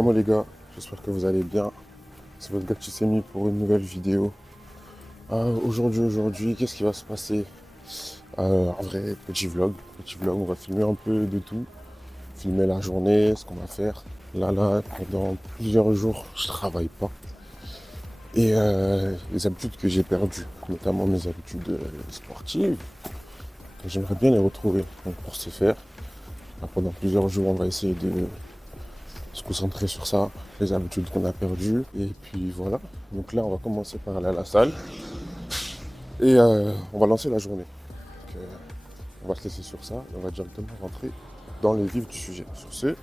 Comment les gars, j'espère que vous allez bien. C'est votre gars qui s'est mis pour une nouvelle vidéo. Aujourd'hui, qu'est-ce qui va se passer? Un vrai petit vlog, on va filmer un peu de tout. Filmer la journée, ce qu'on va faire. Là, pendant plusieurs jours, je travaille pas. Et les habitudes que j'ai perdues, notamment mes habitudes sportives, j'aimerais bien les retrouver. Donc pour ce faire, pendant plusieurs jours, on va essayer de se concentrer sur ça, les habitudes qu'on a perdues. Et puis voilà. Donc là, on va commencer par aller à la salle. Et on va lancer la journée. Donc, on va se laisser sur ça et on va directement rentrer dans le vif du sujet. Sur ce,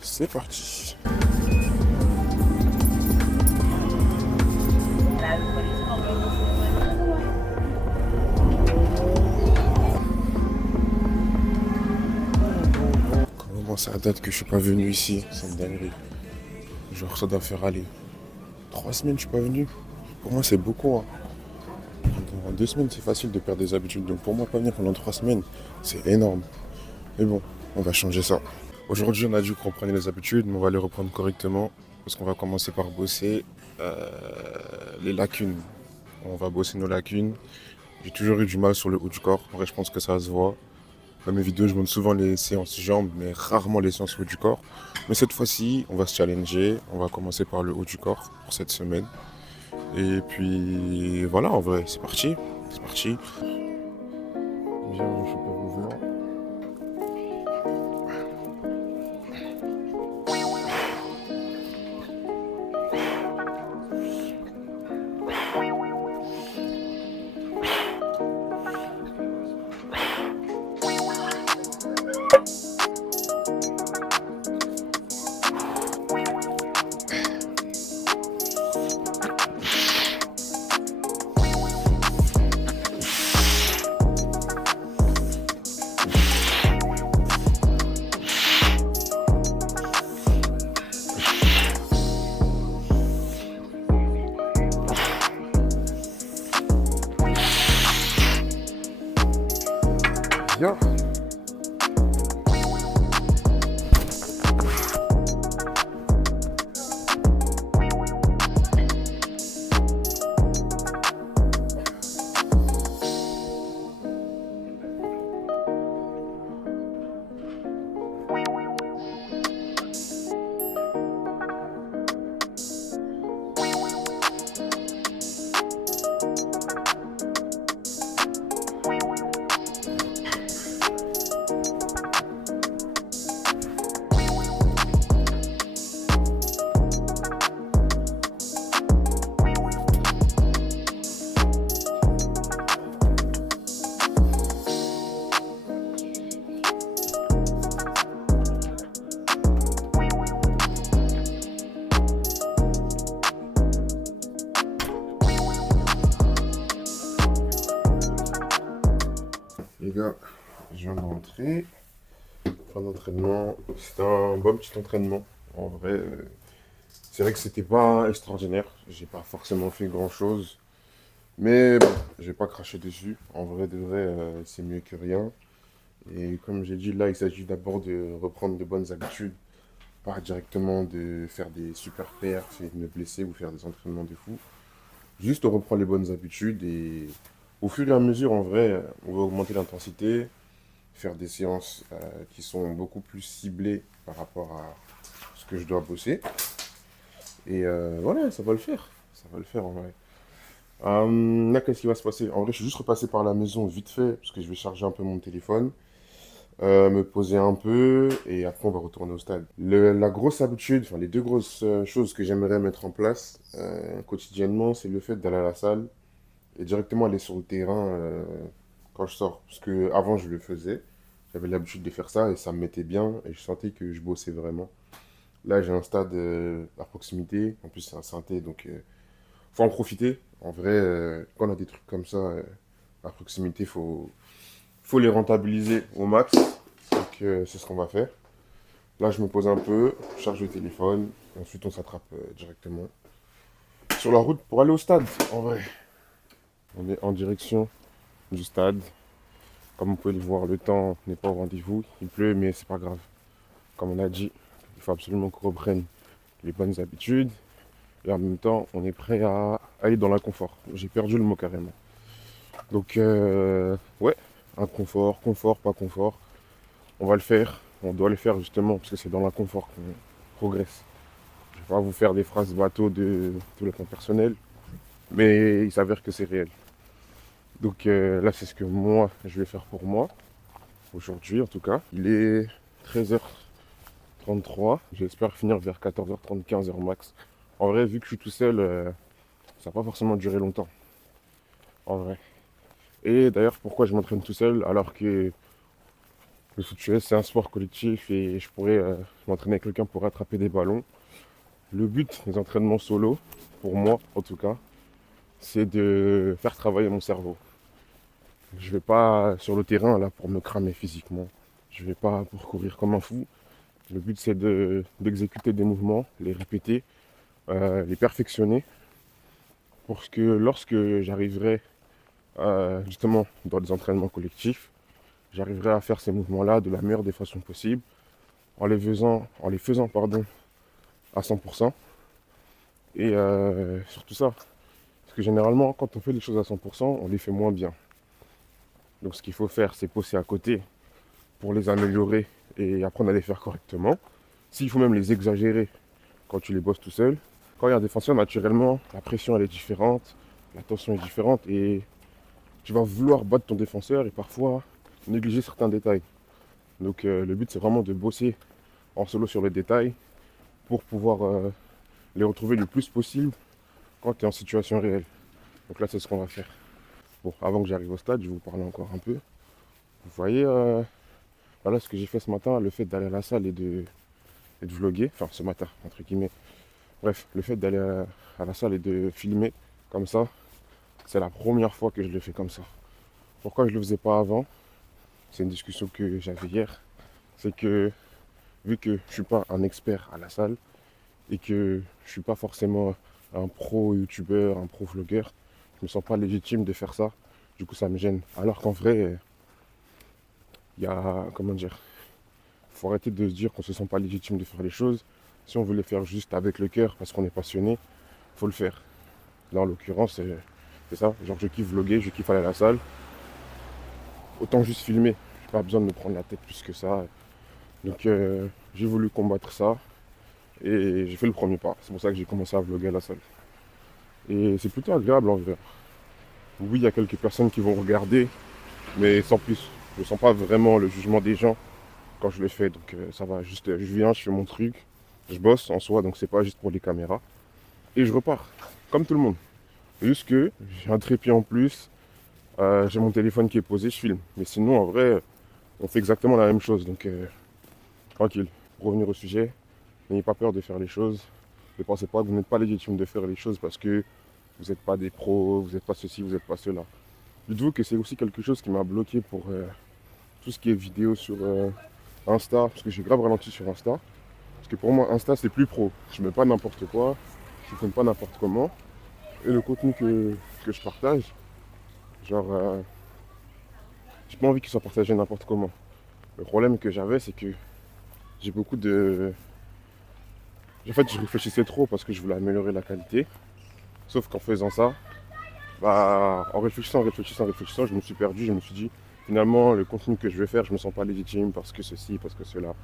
c'est parti. Comment ça date que je suis pas venu ici? C'est une dinguerie. Genre ça doit faire aller 3 semaines que je suis pas venu. Pour moi c'est beaucoup. En 2 semaines c'est facile de perdre des habitudes. Donc pour moi pas venir pendant 3 semaines, c'est énorme. Mais bon, on va changer ça. Aujourd'hui on a dit qu'on prenait les habitudes, mais on va les reprendre correctement. Parce qu'on va commencer par bosser les lacunes. On va bosser nos lacunes. J'ai toujours eu du mal sur le haut du corps. En vrai je pense que ça se voit. Dans mes vidéos, je montre souvent les séances jambes, mais rarement les séances haut du corps. Mais cette fois-ci, on va se challenger. On va commencer par le haut du corps pour cette semaine. Et puis voilà, en vrai, c'est parti. C'est parti. Bien, je fais pas de mouvement. Bien. Les gars, je viens de rentrer. Fin d'entraînement. C'était un bon petit entraînement. En vrai, c'est vrai que c'était pas extraordinaire. J'ai pas forcément fait grand chose. Mais bon, je vais pas cracher dessus. En vrai, de vrai, c'est mieux que rien. Et comme j'ai dit, là, il s'agit d'abord de reprendre de bonnes habitudes. Pas directement de faire des super perfs et de me blesser ou faire des entraînements de fou. Juste reprendre les bonnes habitudes et au fur et à mesure, en vrai, on va augmenter l'intensité, faire des séances qui sont beaucoup plus ciblées par rapport à ce que je dois bosser. Et voilà, ça va le faire. Ça va le faire en vrai. Là, qu'est-ce qui va se passer? En vrai, je suis juste repassé par la maison vite fait, parce que je vais charger un peu mon téléphone, me poser un peu, et après on va retourner au stade. La grosse habitude, enfin les deux grosses choses que j'aimerais mettre en place quotidiennement, c'est le fait d'aller à la salle et directement aller sur le terrain quand je sors. Parce que avant je le faisais, j'avais l'habitude de faire ça et ça me mettait bien et je sentais que je bossais vraiment. Là, j'ai un stade à proximité, en plus c'est un synthé, donc faut en profiter. En vrai, quand on a des trucs comme ça à proximité, faut les rentabiliser au max. Donc c'est ce qu'on va faire. Là, je me pose un peu, je charge le téléphone, et ensuite on s'attrape directement sur la route pour aller au stade. En vrai, on est en direction du stade. Comme vous pouvez le voir, le temps n'est pas au rendez-vous. Il pleut, mais c'est pas grave. Comme on a dit, il faut absolument qu'on reprenne les bonnes habitudes. Et en même temps, on est prêt à aller dans l'inconfort. J'ai perdu le mot carrément. Donc, ouais, inconfort, confort, pas confort. On va le faire. On doit le faire justement parce que c'est dans l'inconfort qu'on progresse. Je vais pas vous faire des phrases bateau de développement personnel, mais il s'avère que c'est réel. Donc là, c'est ce que moi, je vais faire pour moi, aujourd'hui en tout cas. Il est 13h33, j'espère finir vers 14h30, 15h max. En vrai, vu que je suis tout seul, ça va pas forcément durer longtemps, en vrai. Et d'ailleurs, pourquoi je m'entraîne tout seul alors que le foot c'est un sport collectif et je pourrais m'entraîner avec quelqu'un pour attraper des ballons. Le but des entraînements solo, pour moi en tout cas, c'est de faire travailler mon cerveau. Je vais pas sur le terrain là pour me cramer physiquement. Je vais pas pour courir comme un fou. Le but c'est d'exécuter des mouvements, les répéter, les perfectionner pour que lorsque j'arriverai justement dans des entraînements collectifs, j'arriverai à faire ces mouvements-là de la meilleure des façons possibles, en les faisant pardon, à 100%. Et surtout ça, parce que généralement quand on fait les choses à 100%, on les fait moins bien. Donc ce qu'il faut faire, c'est pousser à côté pour les améliorer et apprendre à les faire correctement. S'il faut même les exagérer quand tu les bosses tout seul. Quand il y a un défenseur, naturellement, la pression elle est différente, la tension est différente et tu vas vouloir battre ton défenseur et parfois négliger certains détails. Donc le but c'est vraiment de bosser en solo sur les détails pour pouvoir les retrouver le plus possible quand tu es en situation réelle. Donc là c'est ce qu'on va faire. Bon, avant que j'arrive au stade, je vais vous parler encore un peu. Vous voyez, voilà ce que j'ai fait ce matin, le fait d'aller à la salle et de vlogger, enfin ce matin, entre guillemets. Bref, le fait d'aller à la salle et de filmer comme ça, c'est la première fois que je le fais comme ça. Pourquoi je ne le faisais pas avant? C'est une discussion que j'avais hier. C'est que vu que je ne suis pas un expert à la salle et que je ne suis pas forcément un pro youtubeur, un pro vlogueur, je me sens pas légitime de faire ça. Du coup, ça me gêne. Alors qu'en vrai, il y a, comment dire, faut arrêter de se dire qu'on se sent pas légitime de faire les choses. Si on veut les faire juste avec le cœur parce qu'on est passionné, faut le faire. Là, en l'occurrence, c'est ça. Genre, je kiffe vlogger, je kiffe aller à la salle. Autant juste filmer. J'ai pas besoin de me prendre la tête plus que ça. Donc, j'ai voulu combattre ça et j'ai fait le premier pas. C'est pour ça que j'ai commencé à vlogger à la salle. Et c'est plutôt agréable en vrai. Oui, il y a quelques personnes qui vont regarder, mais sans plus. Je ne sens pas vraiment le jugement des gens quand je le fais. Donc, ça va. Juste, je viens, je fais mon truc. Je bosse en soi, donc c'est pas juste pour les caméras. Et je repars, comme tout le monde. Juste que j'ai un trépied en plus, j'ai mon téléphone qui est posé, je filme. Mais sinon, en vrai, on fait exactement la même chose. Donc, tranquille. Pour revenir au sujet, n'ayez pas peur de faire les choses. Ne pensez pas que vous n'êtes pas légitime de faire les choses parce que vous n'êtes pas des pros, vous n'êtes pas ceci, vous n'êtes pas cela. Dites-vous que c'est aussi quelque chose qui m'a bloqué pour tout ce qui est vidéo sur Insta, parce que j'ai grave ralenti sur Insta. Parce que pour moi, Insta, c'est plus pro. Je mets pas n'importe quoi, je ne filme pas n'importe comment. Et le contenu que je partage, genre, j'ai pas envie qu'il soit partagé n'importe comment. Le problème que j'avais, c'est que j'ai beaucoup de... En fait, je réfléchissais trop parce que je voulais améliorer la qualité. Sauf qu'en faisant ça, bah, en réfléchissant, je me suis perdu. Je me suis dit, finalement, le contenu que je vais faire, je me sens pas légitime parce que ceci, parce que cela.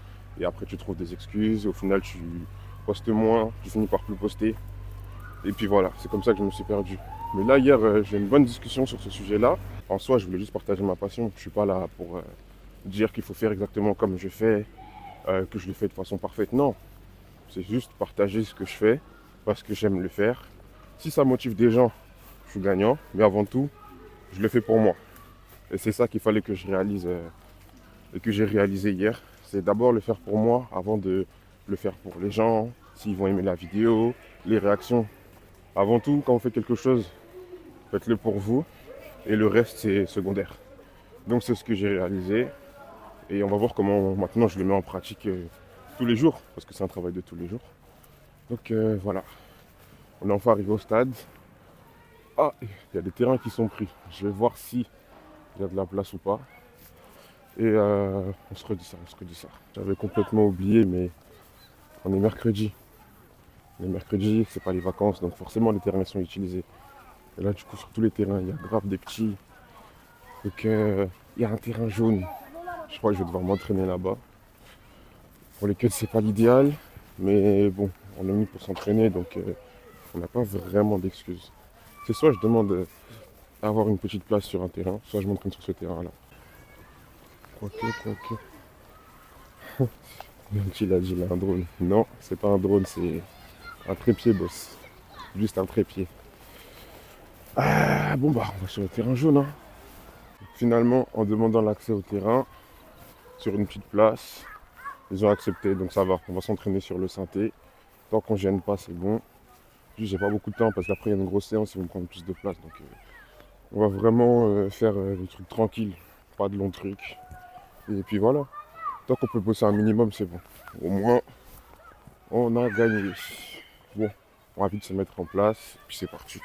Et après, tu trouves des excuses. Et au final, tu postes moins, tu finis par plus poster. Et puis voilà, c'est comme ça que je me suis perdu. Mais là, hier, j'ai eu une bonne discussion sur ce sujet-là. En soi, je voulais juste partager ma passion. Je ne suis pas là pour dire qu'il faut faire exactement comme je fais, que je le fais de façon parfaite. Non, c'est juste partager ce que je fais parce que j'aime le faire. Si ça motive des gens, je suis gagnant. Mais avant tout, je le fais pour moi. Et c'est ça qu'il fallait que je réalise et que j'ai réalisé hier. C'est d'abord le faire pour moi avant de le faire pour les gens, s'ils vont aimer la vidéo, les réactions. Avant tout, quand on fait quelque chose, faites-le pour vous et le reste c'est secondaire. Donc c'est ce que j'ai réalisé et on va voir comment maintenant je le mets en pratique tous les jours parce que c'est un travail de tous les jours. Donc voilà, on est enfin arrivé au stade. Ah, il y a des terrains qui sont pris. Je vais voir si il y a de la place ou pas. Et on se redit ça. J'avais complètement oublié mais on est mercredi. Les mercredis, c'est pas les vacances, donc forcément les terrains sont utilisés. Et là, du coup, sur tous les terrains, il y a grave des petits. Donc, il y a un terrain jaune. Je crois que je vais devoir m'entraîner là-bas. Pour lesquels c'est pas l'idéal, mais bon, on est venu pour s'entraîner, donc on n'a pas vraiment d'excuses. C'est soit je demande à avoir une petite place sur un terrain, soit je m'entraîne sur ce terrain-là. Quoique. Même qu'il a dit, il a un drone. Non, c'est pas un drone, c'est un trépied, boss. Juste un trépied. Ah, bon, bah, on va sur le terrain jaune. Hein. Finalement, en demandant l'accès au terrain, sur une petite place, ils ont accepté, donc ça va. On va s'entraîner sur le synthé. Tant qu'on ne gêne pas, c'est bon. Juste, j'ai pas beaucoup de temps parce qu'après, il y a une grosse séance, ils vont prendre plus de place. Donc, on va vraiment faire des trucs tranquilles, pas de longs trucs. Et puis voilà. Tant qu'on peut bosser un minimum, c'est bon. Au moins, on a gagné. Bon, on va vite se mettre en place, puis c'est parti.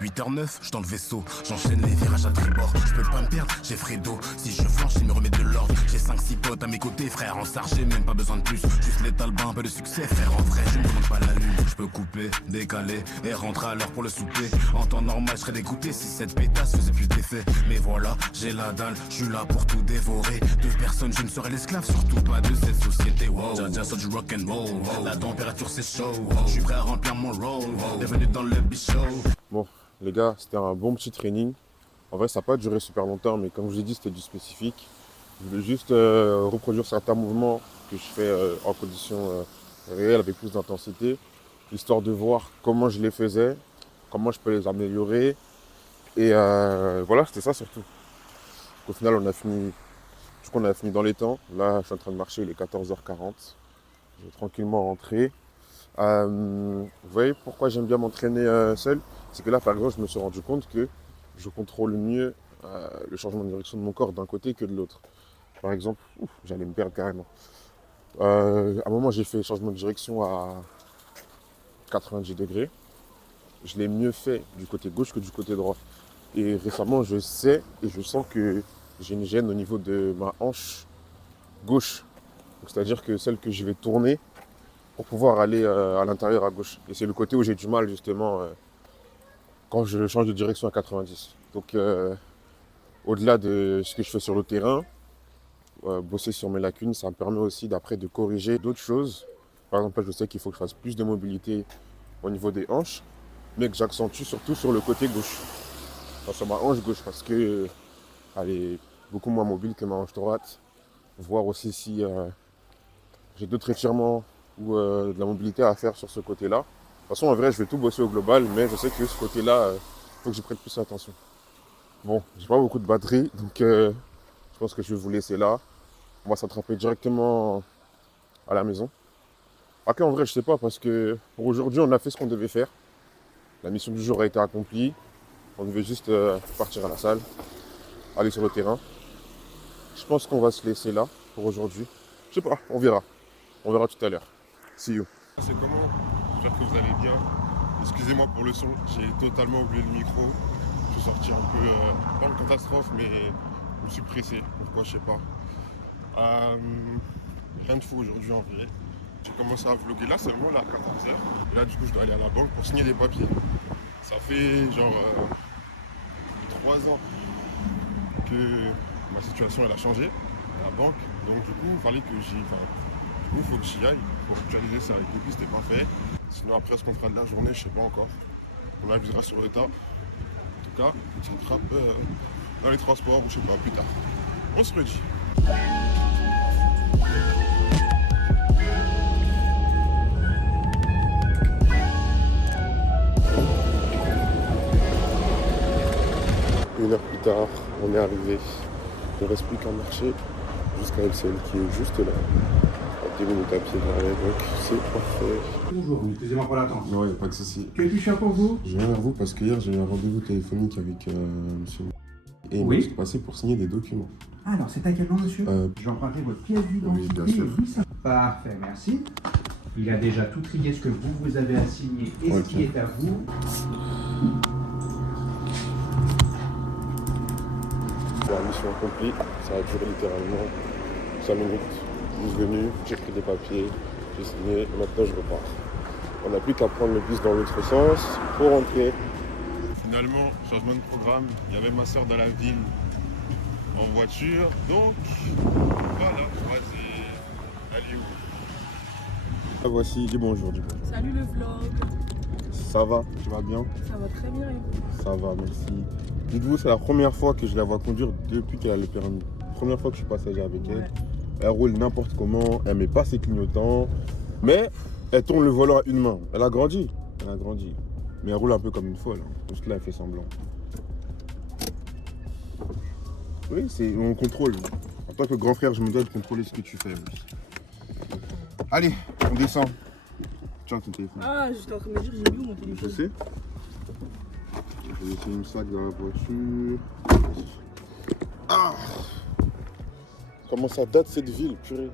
8h09, je dans le vaisseau, j'enchaîne les virages à tribord. Je peux pas me perdre, j'ai Fredo. Si je flanche, il me remet de l'ordre. J'ai 5-6 potes à mes côtés, frère en sarge, j'ai même pas besoin de plus. Juste les talbans, un peu de succès, frère en vrai, je me demande pas la lune. Je peux couper, décaler et rentrer à l'heure pour le souper. En temps normal, je serais dégoûté si cette pétasse faisait plus d'effet. Mais voilà, j'ai la dalle, je suis là pour tout dévorer. De personne, je ne serai l'esclave, surtout pas de cette société. Wow, Jaja sur du rock'n'roll, la température c'est chaud. Je suis prêt à remplir mon rôle, bienvenue dans le bichot. Bon. Les gars, c'était un bon petit training. En vrai, ça n'a pas duré super longtemps, mais comme je vous l'ai dit, c'était du spécifique. Je voulais juste reproduire certains mouvements que je fais en conditions réelles avec plus d'intensité, histoire de voir comment je les faisais, comment je peux les améliorer. Et voilà, c'était ça surtout. Au final, on a fini dans les temps. Là, je suis en train de marcher, il est 14h40. Je vais tranquillement rentrer. Vous voyez pourquoi j'aime bien m'entraîner seul? C'est que là, par exemple, je me suis rendu compte que je contrôle mieux le changement de direction de mon corps d'un côté que de l'autre. Par exemple, j'allais me perdre carrément. À un moment, j'ai fait changement de direction à 90 degrés. Je l'ai mieux fait du côté gauche que du côté droit. Et récemment, je sais et je sens que j'ai une gêne au niveau de ma hanche gauche. C'est-à-dire que celle que je vais tourner pour pouvoir aller à l'intérieur à gauche. Et c'est le côté où j'ai du mal justement quand je change de direction à 90. Donc au-delà de ce que je fais sur le terrain, bosser sur mes lacunes, ça me permet aussi d'après de corriger d'autres choses. Par exemple, je sais qu'il faut que je fasse plus de mobilité au niveau des hanches, mais que j'accentue surtout sur le côté gauche. Enfin, sur ma hanche gauche, parce que elle est beaucoup moins mobile que ma hanche droite. Voir aussi si j'ai d'autres étirements ou de la mobilité à faire sur ce côté-là. De toute façon, en vrai, je vais tout bosser au global, mais je sais que ce côté-là, il faut que j'y prête plus attention. Bon, j'ai pas beaucoup de batterie, donc je pense que je vais vous laisser là. On va s'attraper directement à la maison. Après, en vrai, je sais pas, parce que pour aujourd'hui, on a fait ce qu'on devait faire. La mission du jour a été accomplie. On devait juste partir à la salle, aller sur le terrain. Je pense qu'on va se laisser là pour aujourd'hui. Je sais pas, on verra. On verra tout à l'heure. See you. C'est comment? J'espère que vous allez bien. Excusez-moi pour le son, j'ai totalement oublié le micro. Je suis sorti un peu, pas une catastrophe, mais je me suis pressé. Pourquoi, je sais pas. Rien de fou aujourd'hui en vrai. J'ai commencé à vlogger là seulement là à 14h. Et là du coup je dois aller à la banque pour signer des papiers. Ça fait genre 3 ans que ma situation elle a changé à la banque. Donc du coup il fallait que il faut que j'y aille pour actualiser ça. Avec depuis c'était pas fait. Sinon après ce qu'on fera de la journée, je sais pas encore. On avisera sur le tas. En tout cas, on s'attrape dans les transports ou je sais pas plus tard. On se redit. Une heure plus tard, on est arrivé. Il ne reste plus qu'à marcher jusqu'à LCL qui est juste là. À 10 minutes à pied derrière, donc c'est parfait. Bonjour, excusez-moi pour l'attente. Non, il n'y a pas de souci. Que puis-je faire pour vous? Je viens vers vous parce qu'hier j'ai eu un rendez-vous téléphonique avec monsieur. Et il m'a Oui. juste passé pour signer des documents. Alors, c'est à quel nom, monsieur? Je vais emprunter votre pièce d'identité. Oui, bien sûr. Parfait, merci. Il a déjà tout trié ce que vous avez à signer et ce qui est à vous. La mission accomplie, ça a duré littéralement 5 minutes. Je suis venu, j'ai pris des papiers, j'ai signé, et maintenant je repars. On n'a plus qu'à prendre le bus dans l'autre sens pour rentrer. Finalement, changement de programme. Il y avait ma soeur dans la ville en voiture. Donc, voilà, moi c'est à Lyon. Voici, dis bonjour, dis bonjour. Salut le vlog. Ça va, tu vas bien? Ça va très bien. Ça va, merci. Dites-vous, c'est la première fois que je la vois conduire depuis qu'elle a le permis. Première fois que je suis passager avec elle. Elle roule n'importe comment, elle met pas ses clignotants, mais elle tourne le volant à une main. Elle a grandi, mais elle roule un peu comme une folle. Juste là, elle fait semblant. Oui, on contrôle. En tant que grand frère, je me dois de contrôler ce que tu fais. Oui. Allez, on descend. Tiens ton téléphone. Ah, j'étais en train de me dire, j'ai vu mon téléphone. Je sais. J'ai laissé une sac dans la voiture. Ah! Comment ça date cette ville, purée.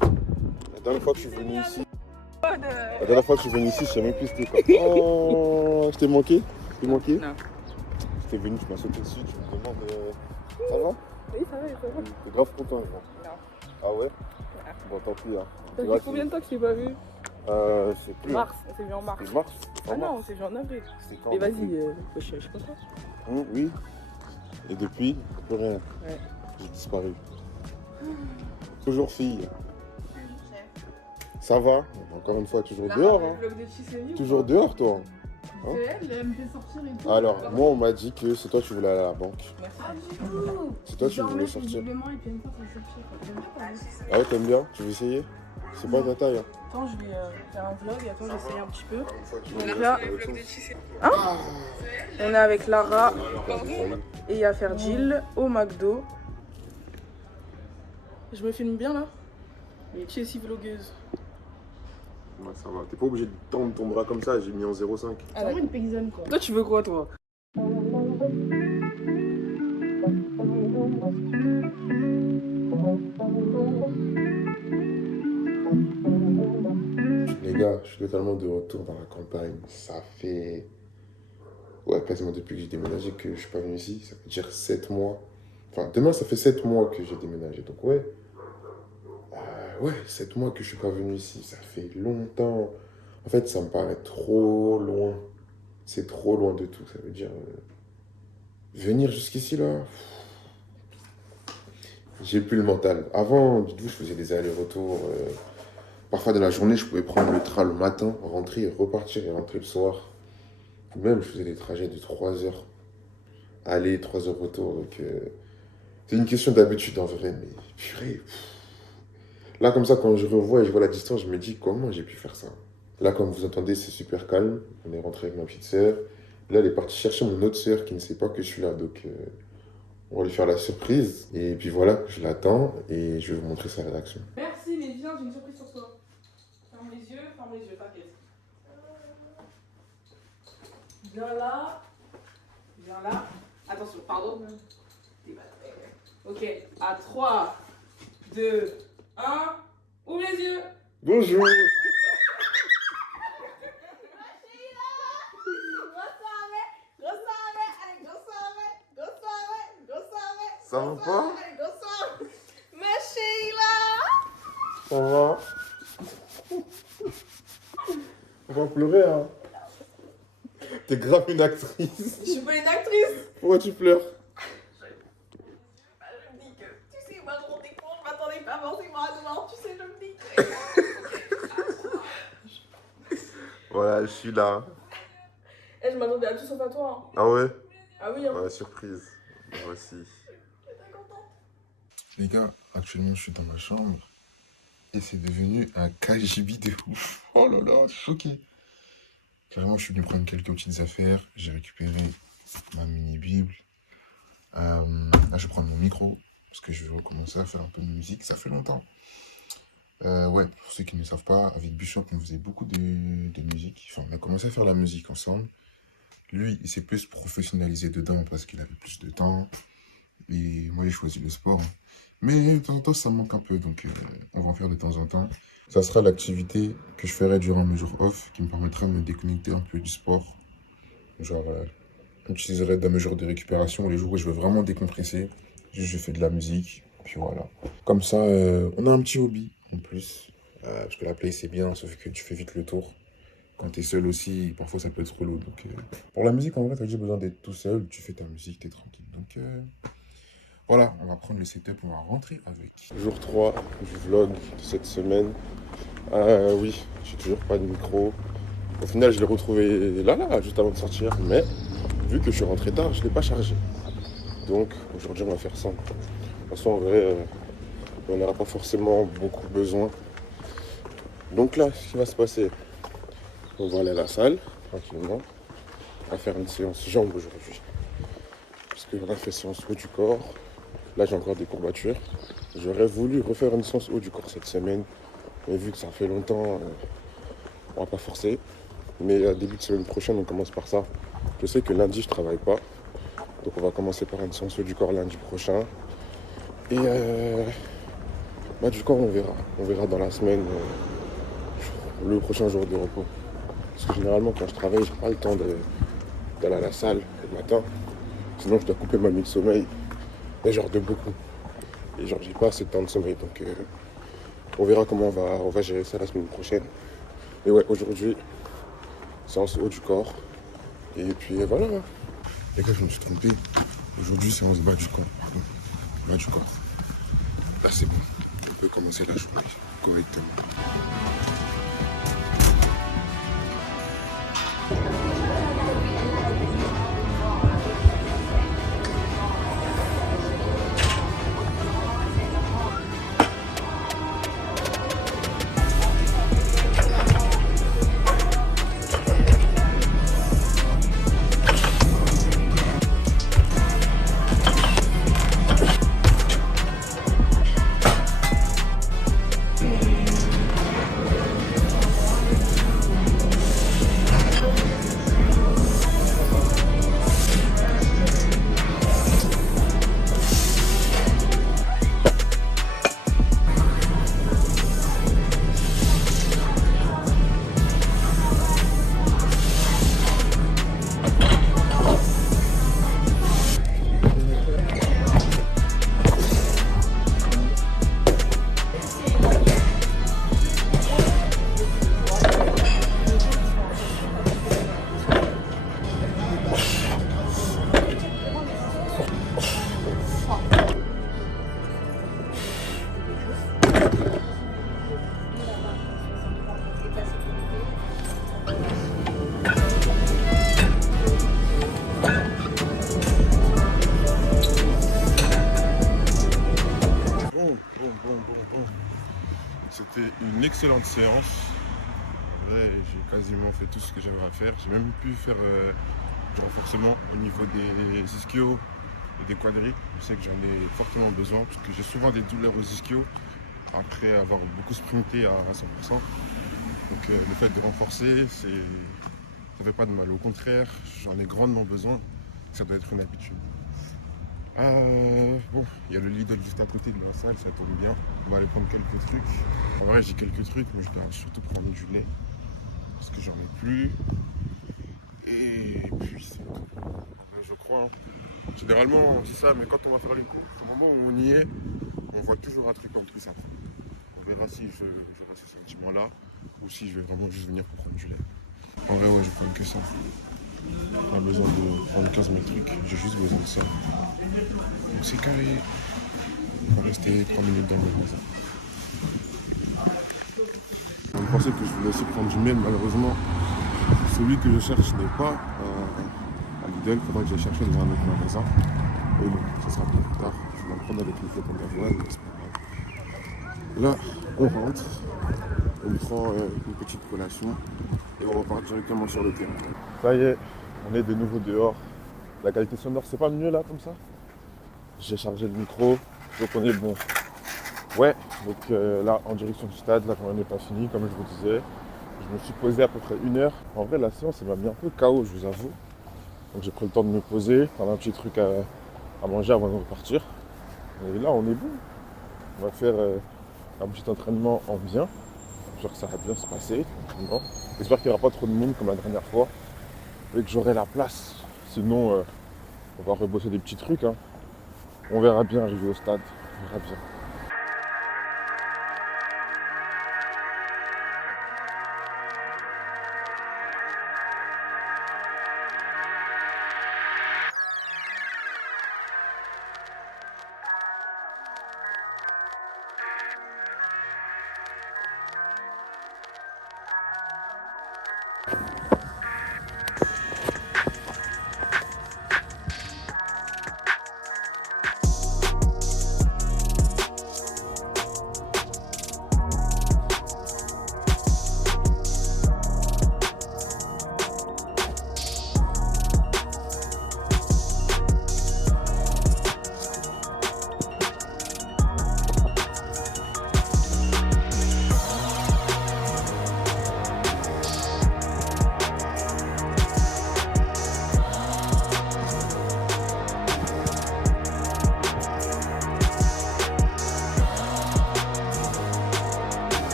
La dernière fois que je suis venu ici. La dernière fois que je suis venu ici, je sais même plus c'était quoi. Oh, je t'ai manqué? Je t'ai manqué? Non. Je t'ai venu, tu m'as sauté dessus, tu me demandes. Ça va? Oui, ça va, ça va. T'es grave content, genre. Non. Ah ouais? Bon, tant pis. Hein. Ça fait combien de temps que je t'ai pas vu? C'est plus. Mars, on s'est vu en mars. C'est mars? Ah non, on s'est vu en avril. C'est quand? Mais vas-y, je suis contente. Oui. Et depuis, plus rien. Ouais. J'ai disparu. Toujours fille. Ça va? Encore une fois, toujours dehors. Hein. Toujours dehors, toi. Hein? Elle me fait sortir et tout. Alors, moi, on m'a dit que c'est toi qui voulais aller à la banque. Ah, C'est toi qui voulais sortir. Et puis une fois, ça sortir. Ah ouais, t'aimes bien? Tu veux essayer? C'est pas ta taille. Hein. Attends, je vais faire un vlog et attends, je vais essayer un petit peu. Donc là, on est avec Lara et il y a Fergil au McDo. Je me filme bien là? Qui est si vlogueuse? Ouais, ça va. T'es pas obligé de tendre ton bras comme ça, j'ai mis en 0,5. C'est vraiment une paysanne quoi. Toi, tu veux quoi toi? Les gars, je suis totalement de retour dans la campagne. Ça fait... Ouais, quasiment depuis que j'ai déménagé que je suis pas venu ici. Ça veut dire 7 mois. Enfin, demain, ça fait 7 mois que j'ai déménagé. Donc ouais. Ouais, 7 mois que je suis pas venu ici. Ça fait longtemps. En fait, ça me paraît trop loin. C'est trop loin de tout. Ça veut dire... venir jusqu'ici, là... J'ai plus le mental. Avant, dites-vous, je faisais des allers-retours. Parfois, dans la journée, je pouvais prendre le train le matin, rentrer et repartir et rentrer le soir. Même, je faisais des trajets de 3 heures. Aller, 3 heures retour. Donc, c'est une question d'habitude en vrai. Mais purée. Là, comme ça, quand je revois et je vois la distance, je me dis comment j'ai pu faire ça. Là, comme vous entendez, c'est super calme. On est rentré avec ma petite sœur. Là, elle est partie chercher mon autre sœur qui ne sait pas que je suis là. Donc, on va lui faire la surprise. Et puis voilà, je l'attends et je vais vous montrer sa réaction. Merci, mais viens, j'ai une surprise sur toi. Ferme les yeux, t'inquiète. Viens là. Attention, pardon. Ok, à 3, 2, 1, ouvre les yeux. Bonjour. Ça va pas? Ma Sheila. Ça va? On va pleurer, hein? T'es grave une actrice. Je suis pas une actrice. Pourquoi tu pleures? Je me dis que, tu sais, moi je rendais compte, je m'attendais pas forcément à devoir, tu sais, je me dis que... Voilà, je suis là. Eh, je m'attendais à tout sauf à toi. Hein. Ah ouais? Ah oui, hein. Ouais, surprise. Moi aussi. Les gars, actuellement je suis dans ma chambre et c'est devenu un KGB de ouf. Oh là là, choqué. Carrément, je suis venu prendre quelques petites affaires. J'ai récupéré ma mini-bible. Là, je vais prendre mon micro parce que je vais recommencer à faire un peu de musique. Ça fait longtemps. Ouais, pour ceux qui ne savent pas, avec Bishop, on faisait beaucoup de musique. Enfin, on a commencé à faire la musique ensemble. Lui, il s'est plus professionnalisé dedans parce qu'il avait plus de temps. Et moi, j'ai choisi le sport. Hein. Mais de temps en temps, ça me manque un peu, donc on va en faire de temps en temps. Ça sera l'activité que je ferai durant mes jours off, qui me permettra de me déconnecter un peu du sport. Genre, j'utiliserai dans mes jours de récupération, les jours où je veux vraiment décompresser. Juste, je fais de la musique, puis voilà. Comme ça, on a un petit hobby en plus. Parce que la play, c'est bien, sauf que tu fais vite le tour. quand tu es seul aussi, parfois ça peut être relou. Donc, pour la musique, en vrai, tu as juste besoin d'être tout seul. Tu fais ta musique, tu es tranquille. Donc, voilà, on va prendre le setup, on va rentrer avec. Jour 3 du vlog de cette semaine. Oui, j'ai toujours pas de micro. Au final, je l'ai retrouvé là, juste avant de sortir. Mais vu que je suis rentré tard, je ne l'ai pas chargé. Donc, aujourd'hui, on va faire ça. De toute façon, en vrai, on n'aura pas forcément beaucoup besoin. Donc là, ce qui va se passer, on va aller à la salle, tranquillement. On va faire une séance jambes aujourd'hui. Parce qu'on a fait séance haut du corps. Là, j'ai encore des courbatures. J'aurais voulu refaire une séance haut du corps cette semaine. Mais vu que ça fait longtemps, on va pas forcer. Mais début de semaine prochaine, on commence par ça. Je sais que lundi, je travaille pas. Donc on va commencer par une séance haut du corps lundi prochain. Et du corps, on verra. On verra dans la semaine. Le prochain jour de repos. Parce que généralement quand je travaille, j'ai pas le temps d'aller à la salle le matin. Sinon je dois couper ma nuit de sommeil. Et genre de beaucoup. Et genre j'ai pas assez de temps de sommeil. Donc on verra comment on va gérer ça la semaine prochaine. Et ouais, aujourd'hui, séance haut du corps. Et puis voilà. Les gars, je me suis trompé. Aujourd'hui, séance bas du corps, pardon. Bas du corps. Là c'est bon. On peut commencer la journée correctement. Bon. C'était une excellente séance. En vrai, j'ai quasiment fait tout ce que j'avais à faire. J'ai même pu faire du renforcement au niveau des ischios et des quadris. Je sais que j'en ai fortement besoin parce que j'ai souvent des douleurs aux ischios après avoir beaucoup sprinté à 100%. Donc le fait de renforcer, ça fait pas de mal. Au contraire, j'en ai grandement besoin. Ça doit être une habitude. Bon, il y a le Lidl juste à côté de la salle, ça tombe bien. On va aller prendre quelques trucs. En vrai, j'ai quelques trucs, mais je dois surtout prendre du lait. Parce que j'en ai plus. Et puis c'est tout. Je crois. Hein. Généralement, c'est ça, mais quand on va faire les courses, au moment où on y est, on voit toujours un truc en plus après. On verra si j'aurai ce sentiment-là ou si je vais vraiment juste venir pour prendre du lait. En vrai, ouais, je prends que ça. Pas besoin de prendre 15 000 trucs, j'ai juste besoin de ça. Donc c'est carré. On va rester 3 minutes dans le magasin. On pensait que je voulais aussi prendre du miel, malheureusement. Celui que je cherche n'est pas à Lidl, il faudra que j'aille chercher dans un autre magasin. Et bon, ça sera plus tard. Je vais en prendre avec les flocons d'avoine, mais c'est pas grave. Là, on rentre, on prend une petite collation et on repart directement sur le terrain. Ça y est, on est de nouveau dehors. La qualité sonore, c'est pas mieux là comme ça? J'ai chargé le micro, donc on est bon. Ouais, donc là en direction du stade, la journée n'est pas finie comme je vous disais. Je me suis posé à peu près 1 heure. En vrai la séance elle m'a mis un peu KO, je vous avoue. Donc j'ai pris le temps de me poser, prendre un petit truc à manger avant de repartir. Et là on est bon. On va faire un petit entraînement en bien. J'espère que ça va bien se passer. J'espère qu'il n'y aura pas trop de monde comme la dernière fois. Et que j'aurai la place. Sinon on va rebosser des petits trucs. Hein. On verra bien arriver au stade. On verra bien.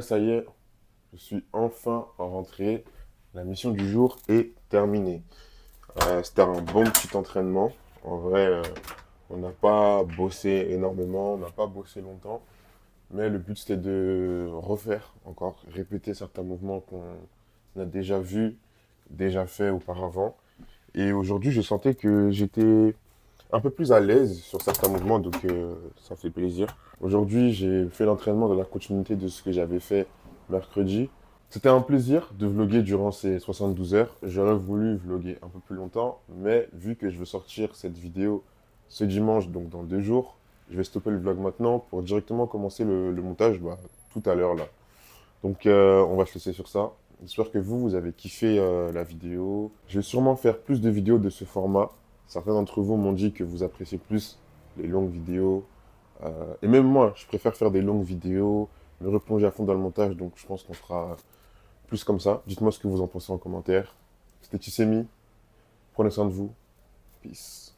là, ça y est, je suis enfin rentré. La mission du jour est terminée. C'était un bon petit entraînement. En vrai, on n'a pas bossé énormément, on n'a pas bossé longtemps. Mais le but, c'était de refaire encore, répéter certains mouvements qu'on a déjà vus, déjà fait auparavant. Et aujourd'hui, je sentais que j'étais un peu plus à l'aise sur certains mouvements, donc ça fait plaisir. Aujourd'hui, j'ai fait l'entraînement dans la continuité de ce que j'avais fait mercredi. C'était un plaisir de vlogger durant ces 72 heures. J'aurais voulu vlogger un peu plus longtemps, mais vu que je veux sortir cette vidéo ce dimanche, donc dans 2 jours, je vais stopper le vlog maintenant pour directement commencer le montage tout à l'heure là. Donc on va se laisser sur ça. J'espère que vous avez kiffé la vidéo. Je vais sûrement faire plus de vidéos de ce format. Certains d'entre vous m'ont dit que vous appréciez plus les longues vidéos. Et même moi, je préfère faire des longues vidéos, me replonger à fond dans le montage. Donc je pense qu'on fera plus comme ça. Dites-moi ce que vous en pensez en commentaire. C'était Tissemi. Prenez soin de vous. Peace.